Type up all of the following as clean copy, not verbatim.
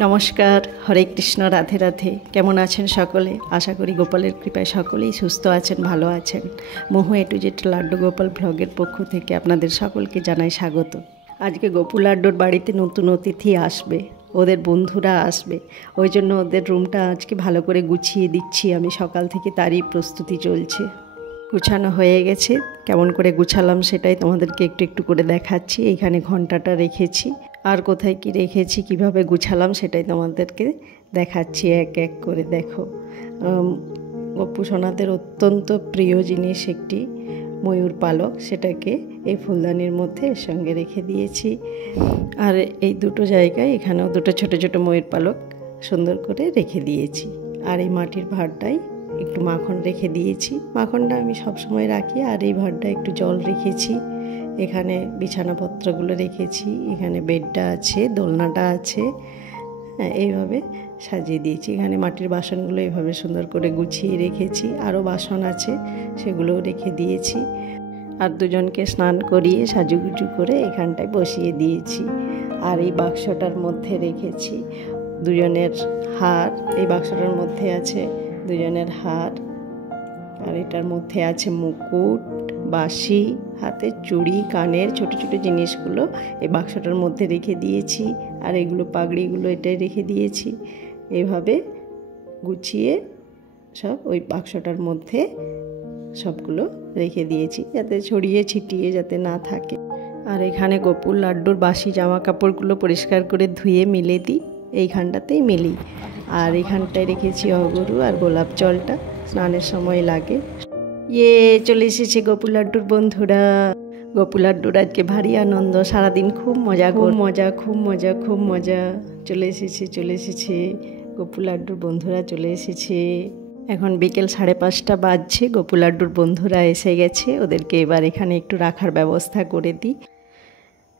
নমস্কার, হরে কৃষ্ণ, রাধে রাধে। কেমন আছেন সকলে? আশা করি গোপালের কৃপায় সকলেই সুস্থ আছেন, ভালো আছেন। মহু এ টু জেড লাড্ডু গোপাল ব্লগের পক্ষ থেকে আপনাদের সকলকে জানাই স্বাগত। আজকে গোপু লাড্ডুর বাড়িতে নতুন অতিথি আসবে, ওদের বন্ধুরা আসবে, ওই জন্য ওদের রুমটা আজকে ভালো করে গুছিয়ে দিচ্ছি আমি। সকাল থেকে তারই প্রস্তুতি চলছে। গুছানো হয়ে গেছে, কেমন করে গুছালাম সেটাই তোমাদেরকে একটু একটু করে দেখাচ্ছি। এইখানে ঘন্টাটা রেখেছি, আর কোথায় কি রেখেছি, কিভাবে গুছালাম সেটাই তোমাদেরকে দেখাচ্ছি এক এক করে। দেখো, গপ্পু সোনাদের অত্যন্ত প্রিয় জিনিস একটি ময়ূর পালক, সেটাকে এই ফুলদানির মধ্যে এর সঙ্গে রেখে দিয়েছি। আর এই দুটো জায়গায় এখানেও দুটো ছোট ছোট ময়ূর পালক সুন্দর করে রেখে দিয়েছি। আর এই মাটির ভাঁড়টাই একটু মাখন রেখে দিয়েছি। মাখনটা আমি সবসময় রাখি। আর এই ভাঁড়টা একটু জল রেখেছি। এখানে বিছানাপত্রগুলো রেখেছি, এখানে বেডটা আছে, দোলনাটা আছে, এইভাবে সাজিয়ে দিয়েছি। এখানে মাটির বাসনগুলো এইভাবে সুন্দর করে গুছিয়ে রেখেছি। আরও বাসন আছে, সেগুলোও রেখে দিয়েছি। আর দুজনকে স্নান করিয়ে সাজুগুজু করে এখানটায় বসিয়ে দিয়েছি। আর এই বাক্সটার মধ্যে রেখেছি দুজনের হার। এই বাক্সটার মধ্যে আছে দুজনের হার, আর এটার মধ্যে আছে মুকুট, বাঁশি, হাতের চুড়ি, কানের ছোট ছোট জিনিসগুলো এই বাক্সটার মধ্যে রেখে দিয়েছি। আর এগুলো পাগড়িগুলো এটাই রেখে দিয়েছি। এইভাবে গুছিয়ে সব ওই বাক্সটার মধ্যে সবগুলো রেখে দিয়েছি, যাতে ছড়িয়ে ছিটিয়ে যাতে না থাকে। আর এখানে গোপুর লাড্ডুর বাসি জামা কাপড়গুলো পরিষ্কার করে ধুয়ে মিলে দিই, এইখানটাতেই মিলি। আর এখানটায় রেখেছি অগরু আর গোলাপ জলটা, স্নানের সময় লাগে। চলে এসেছে গোপু লাড্ডুর বন্ধুরা। গোপু লাড্ডুর আজকে ভারী আনন্দ, সারাদিন খুব মজা, খুব মজা। চলে এসেছে গোপু লাড্ডুর বন্ধুরা চলে এসেছে। এখন বিকেল 5:30 বাজছে। গোপু লাড্ডুর বন্ধুরা এসে গেছে, ওদেরকে এবার এখানে একটু রাখার ব্যবস্থা করে দিই।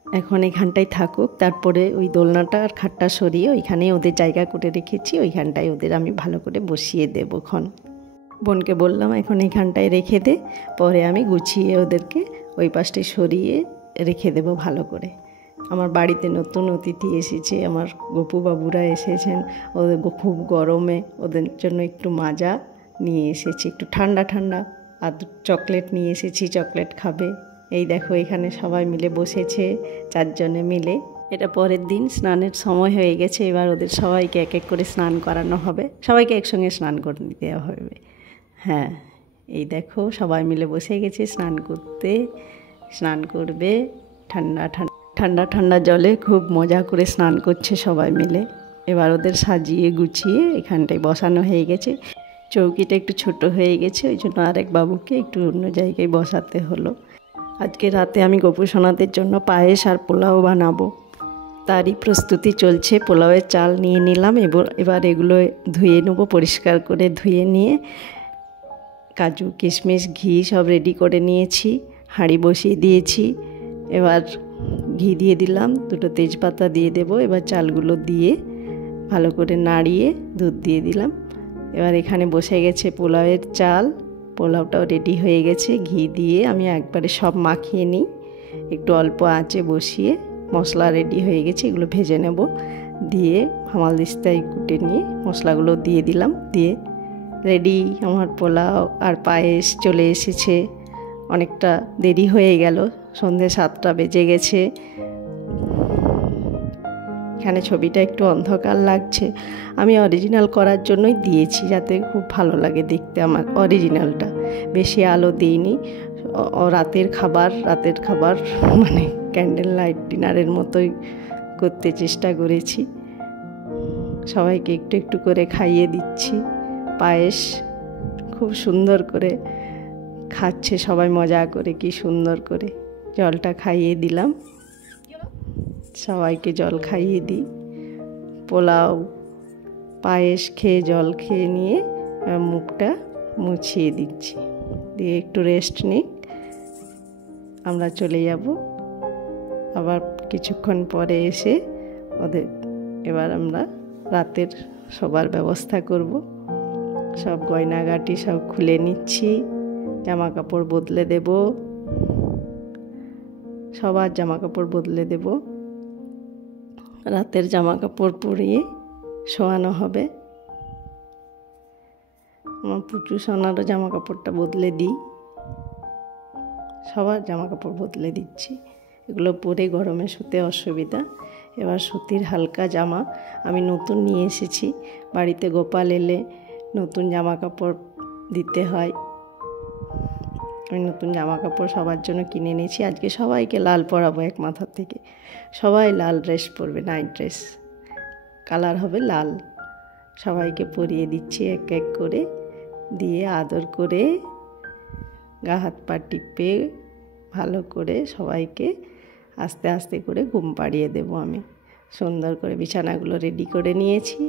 এখন এখানটায় থাকুক, তারপরে ওই দোলনাটা আর খাটটা সরিয়ে ওইখানে ওদের জায়গা করে রেখেছি, ওইখানটায় ওদের আমি ভালো করে বসিয়ে দেবো। বোনকে বললাম এখন এইখানটায় রেখে দে, পরে আমি গুছিয়ে ওদেরকে ওই পাশটায় সরিয়ে রেখে দেব ভালো করে। আমার বাড়িতে নতুন অতিথি এসেছে, আমার গোপু বাবুরা এসেছেন। ওদের খুব গরমে ওদের জন্য একটু মাজা নিয়ে এসেছি, একটু ঠান্ডা ঠান্ডা। আর চকলেট নিয়ে এসেছি, চকলেট খাবে। এই দেখো এখানে সবাই মিলে বসেছে, 4 জনে মিলে। এটা পরের দিন স্নানের সময় হয়ে গেছে, এবার ওদের সবাইকে এক এক করে স্নান করানো হবে, সবাইকে একসঙ্গে স্নান করে দেওয়া হবে। হ্যাঁ, এই দেখো সবাই মিলে বসে গেছে স্নান করতে, স্নান করবে। ঠান্ডা ঠান্ডা জলে খুব মজা করে স্নান করছে সবাই মিলে। এবার ওদের সাজিয়ে গুছিয়ে এখানটায় বসানো হয়ে গেছে। চৌকিটা একটু ছোট হয়ে গেছে, ওই জন্য আরেক বাবুকে একটু অন্য জায়গায় বসাতে হলো। আজকে রাতে আমি গোপু সোনাদের জন্য পায়েস আর পোলাও বানাবো, তারই প্রস্তুতি চলছে। পোলাওয়ের চাল নিয়ে নিলাম, এবার এগুলো ধুয়ে নেবো, পরিষ্কার করে ধুয়ে নিয়ে কাজু কিশমিশ ঘি সব রেডি করে নিয়েছি। হাঁড়ি বসিয়ে দিয়েছি, এবার ঘি দিয়ে দিলাম, 2টো তেজপাতা দিয়ে দেবো। এবার চালগুলো দিয়ে ভালো করে নাড়িয়ে দুধ দিয়ে দিলাম। এবার এখানে বসে গেছে পোলাওয়ের চাল, পোলাওটাও রেডি হয়ে গেছে। ঘি দিয়ে আমি একবারে সব মাখিয়ে নিই, একটু অল্প আঁচে বসিয়ে। মশলা রেডি হয়ে গেছে, এগুলো ভেজে নেব। দিয়ে হামালদিস্তায় কুটে নিয়ে মশলাগুলো দিয়ে দিলাম, দিয়ে রেডি আমার পোলাও আর পায়েস চলে এসেছে। অনেকটা দেরি হয়ে গেল, সন্ধ্যে 7টা বেজে গেছে। এখানে ছবিটা একটু অন্ধকার লাগছে, আমি অরিজিনাল করার জন্যই দিয়েছি, যাতে খুব ভালো লাগে দেখতে আমার অরিজিনালটা। বেশি আলো দিইনি। রাতের খাবার মানে ক্যান্ডেল লাইট ডিনারের মতোই করতে চেষ্টা করেছি। সবাইকে একটু একটু করে খাইয়ে দিচ্ছি। পায়েস খুব সুন্দর করে খাচ্ছে সবাই মজা করে, কি সুন্দর করে। জলটা খাইয়ে দিলাম, সবাইকে জল খাইয়ে দিই। পোলাও পায়েস খেয়ে জল খেয়ে নিয়ে মুখটা মুছিয়ে দিচ্ছি, দিয়ে একটু রেস্ট নিই। আমরা চলে যাব আবার কিছুক্ষণ পরে এসে ওদের। এবার আমরা রাতের সবার ব্যবস্থা করব। সব গয়নাগাটি সব খুলে নিচ্ছি, জামা কাপড় বদলে দেব, সবার জামা কাপড় বদলে দেব। রাতের জামা কাপড় পরিয়ে শোয়ানো হবে। আমার পুচু সোনারও জামা কাপড়টা বদলে দিই, সবার জামা কাপড় বদলে দিচ্ছি। এগুলো পরে গরমে শুতে অসুবিধা। এবার সুতির হালকা জামা আমি নতুন নিয়ে এসেছি। বাড়িতে গোপাল এলে নতুন জামা কাপড় দিতে হয়। আমি নতুন জামা কাপড় সবার জন্য কিনে এনেছি। আজকে সবাইকে লাল পরাবো এক মাথা থেকে। সবাই লাল ড্রেস পরবে, নাইট ড্রেস, কালার হবে লাল। সবাইকে পরিয়ে দিচ্ছি এক এক করে, দিয়ে আদর করে গা হাত পা টিপে ভালো করে সবাইকে আস্তে আস্তে করে ঘুম পাড়িয়ে দেবো। আমি সুন্দর করে বিছানাগুলো রেডি করে নিয়েছি।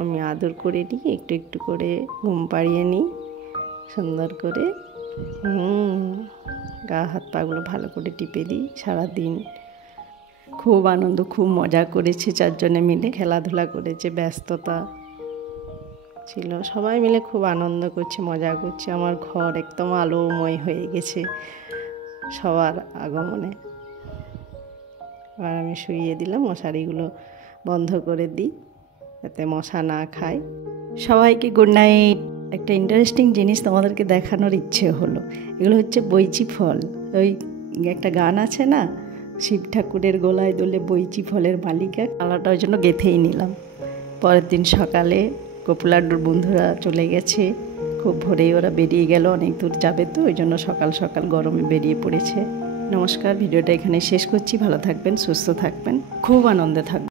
আমি আদর করে নিই, একটু একটু করে ঘুম পাড়িয়ে নিই সুন্দর করে। গা হাত পাগুলো ভালো করে টিপে দিই। সারাদিন খুব আনন্দ, খুব মজা করেছি, চারজনে মিলে খেলাধুলা করেছে, ব্যস্ততা ছিল, সবাই মিলে খুব আনন্দ করছে, মজা করছে। আমার ঘর একদম আলোময় হয়ে গেছে সবার আগমনে। এবার আমি শুইয়ে দিলাম, মশারিগুলো বন্ধ করে দিই যাতে মশা না খায়। সবাইকে গুড নাইট। একটা ইন্টারেস্টিং জিনিস তোমাদেরকে দেখানোর ইচ্ছে হলো। এগুলো হচ্ছে বৈচি ফল। ওই একটা গান আছে না, শিব ঠাকুরের গলায় দোলে বৈচি ফলের মালিকা, মালাটা ওই জন্য গেঁথেই নিলাম। পরের দিন সকালে গোপুলাড্ডুর বন্ধুরা চলে গেছে, খুব ভোরেই ওরা বেরিয়ে গেল, অনেক দূর যাবে তো, ওই জন্য সকাল সকাল গরমে বেরিয়ে পড়েছে। নমস্কার, ভিডিওটা এখানে শেষ করছি। ভালো থাকবেন, সুস্থ থাকবেন, খুব আনন্দে থাকবেন।